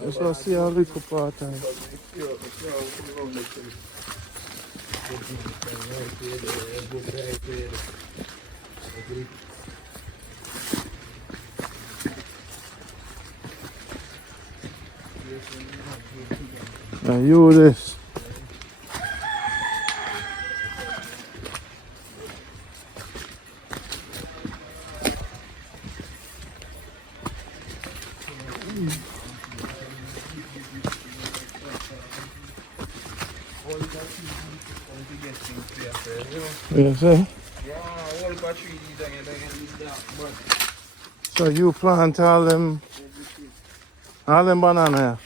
That's what I see all little part time. Now you this. Yes, sir. So you plant all them banana.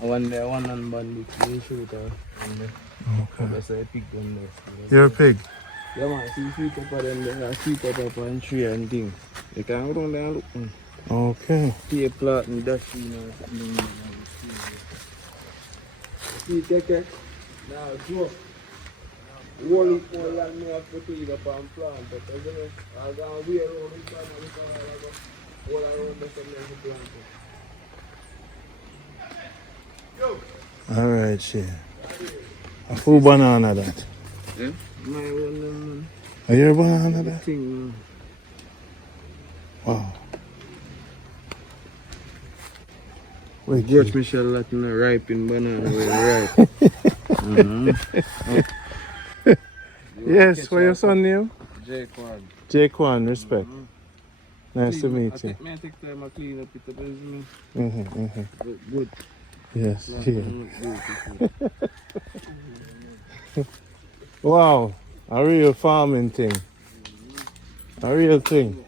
One there, one on bandit, you shoot her. Okay. That's a pig one there. You're a pig. Yeah man, see sweet pepper them there, sweet pepper and tree and thing. You can go down there and look. Okay. See a plant and dash you know. See, take it. Now, Joe. Wall it for land me have to clean up and plant. But I'm going to wear around the plant and all around the plant. Alright, shit. A full banana that. Yeah? My one Are you a banana that? thing. Wow. Wait, watch Michelle Latin ripe in banana when ripe. Yes, what's your son name? Jayquan. Jayquan, respect. Nice to meet you. I take time to clean up it, but Good. Yes, here. Wow, a real farming thing. A real thing.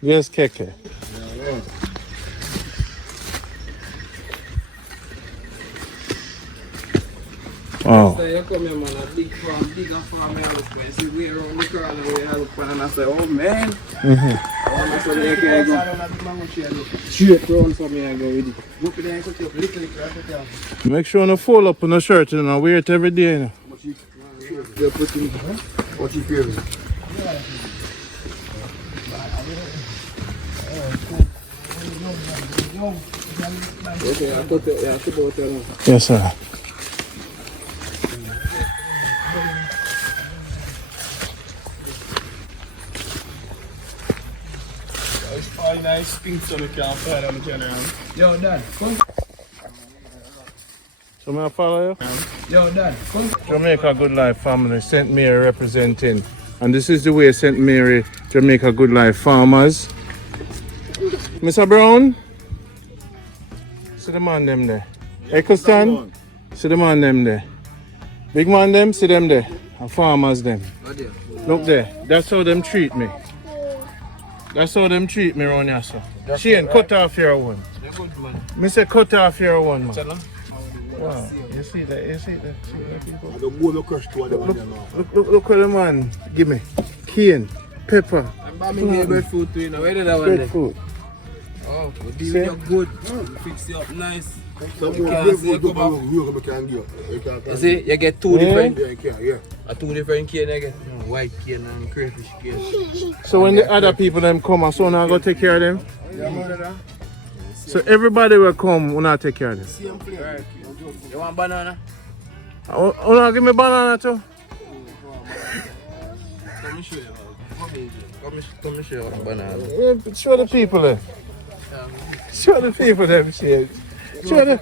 Yes, Keke. Wow. So you come here, man, a big farm, bigger farm, you look for. You see, we around the corner where you look for, and I say, oh man. And I say, you can go straight round for me and go with it. Go up there and cut up little. Make sure you fold up on the shirt and you wear it every day. You know. You put in, what's your favorite? Okay, I cut it, yeah, I should go tell them. Yes, sir. Nice Kingston we can't find on the channel. Yo, Dad, come. So may I follow you? Yo, Dad, come. Jamaica Good Life Family, St. Mary representing. And this is the way St. Mary, Jamaica Good Life farmers. Mr. Brown? See the man them there. Kingston? See the man them there. Big man them, see them there. And farmers them. Look there. That's how them treat me. That's how them treat me around here, sir. Shane, cut off your one. Me say cut off your one, man. Wow, you see that? You see that? See that people? Look what the man give me. Cane, pepper. I'm bombing breadfruit too, you know. Where did that one? Breadfruit. Oh, we do it up good. Fix it up nice. You see, you get two different. Two different cane you get. White cane and crayfish cane. So when the other people them come, so now go take care of them? So everybody will come when I take care of them? Right. You want banana? Oh, now give me banana too. Come show you. Come show you banana. Yeah, show the people them. Show the people them shit. Show the...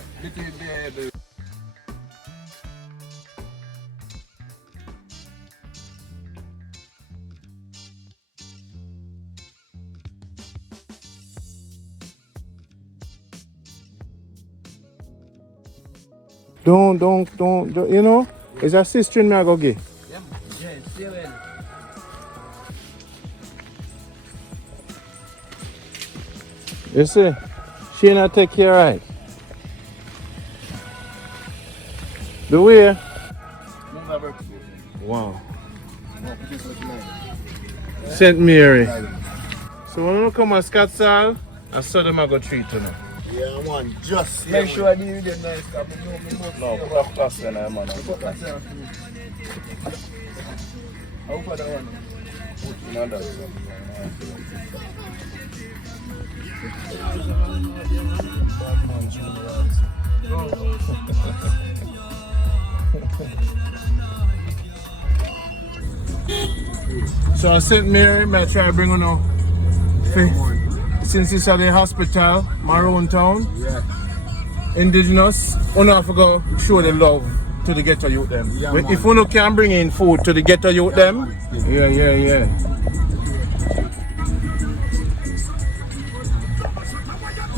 Don't, you know? Is that sister in me I go get? Yeah, still in. You see? She not take care right. The way? Wow. St. Mary. So when you come to Scottsdale, I saw them I go treat you now. Yeah, man, just make sure I deal with them nice. No, put a class in there, man. Put class in there. How far that one? You know that. So St. Mary, may I try to bring on now. Since it's at the hospital, my own town, Yeah. indigenous, we have to go show the love to the ghetto youth them. Yeah, But man. if we can bring in food to the ghetto youth them, yeah.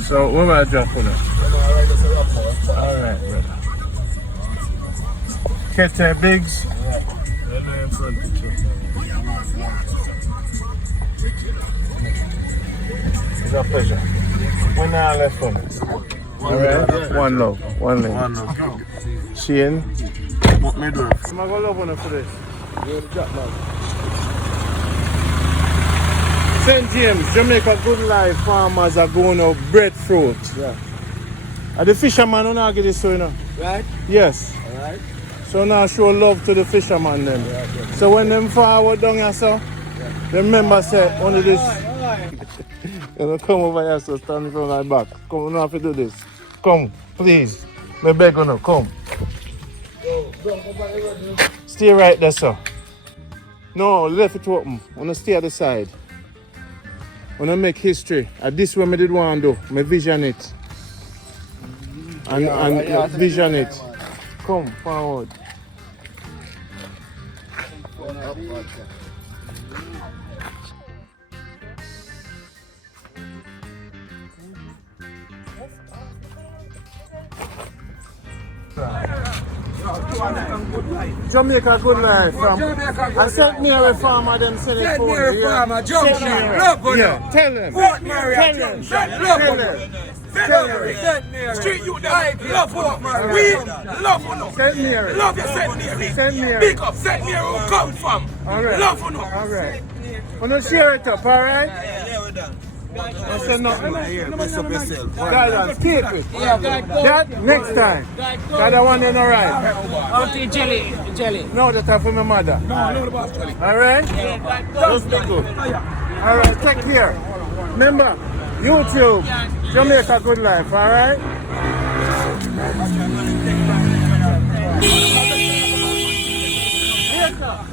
So what am I drop for that? Alright, brother. Catch their bigs. It's a pleasure. When I left for me. Alright? One love. One love. Shane. What me do? I'm gonna go love on her for this. St. James, Jamaica Good Life Farmers are going to breadfruit. Yeah. And the fisherman don't know get this so you know. Right? Yes. Alright? So now show love to the fisherman them. So when them forward down here, so remember say only this. You know, come over here, so stand in front of my back. Come, you don't have to do this. Come, please. Me beg you now, come. Stay right there, sir. No, left it open. Wanna stay at the side. Wanna make history. And this one I did want to do. Me vision it. And vision it. Come forward. Jamaica Good Life from I St. Mary Farmer them send it St. Mary Farmer, Junction, love on yeah, tell them. Fort Mary, Tell Junction, them. love Tell on them. St. Mary, Street Youth, love on we love on St. Mary. love your St. Mary. St. Mary. Big up St. Mary who come from. Alright. Love on Alright. Wanna share it up, alright? I said no. Guys, keep it. That next time. That one in alright. Auntie Jelly. No, that's for my mother. Alright? Just be good. Alright, take care. Remember, YouTube, Jamaica Good Life, alright? Yes, sir.